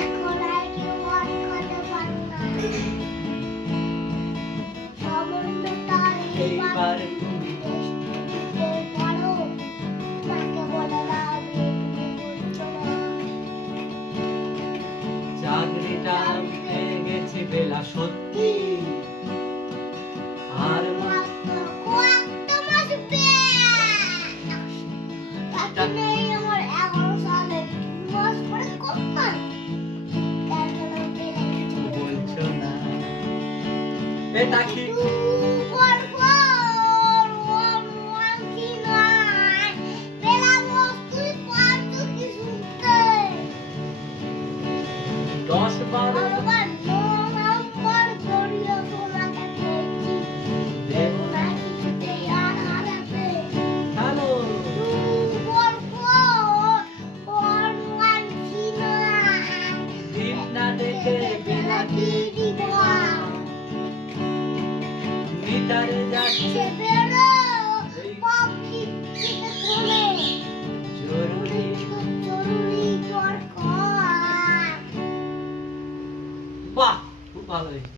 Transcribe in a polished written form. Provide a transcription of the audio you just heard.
এখন আর কেউ আটকাতে পারে না। সামান্য তার এইবার তুমি দেশটিতে পারো, তাকে বলে না আমি তুমি বলছো না। চাকরিটা আমি পেয়ে গেছি বেলা সত্যি, আর মাত্র কয়েকটা মাস তাকে নেই আমার 11 সালে 3 মাস পরে কোথায় এখন আমি পেলে কিছু বলছো না। এ তাকি দশ বারো দেব না। হ্যালো দিন না দেখে বিলাতি মিটারে যাচ্ছে